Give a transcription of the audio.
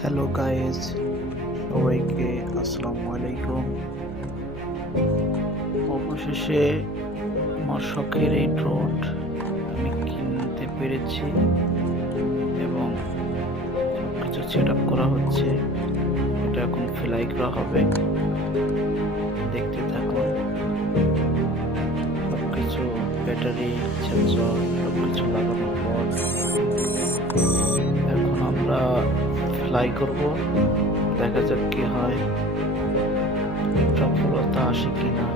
Hello guys, সবাইকে আসসালামু আলাইকুম। অবশেষে আমার শখের এই ড্রোন আমি কিনতে পেরেছি এবং সবকিছু সেট আপ করা হচ্ছে। এটা এখন ফ্লাই করা হবে, দেখতে থাকুন। সবকিছু ব্যাটারি, সেন্সর সবকিছু লাগানোর পর এখন আমরা ফ্লাই করব। দেখা যাক কি হয়, সফলতা আসে কিনা।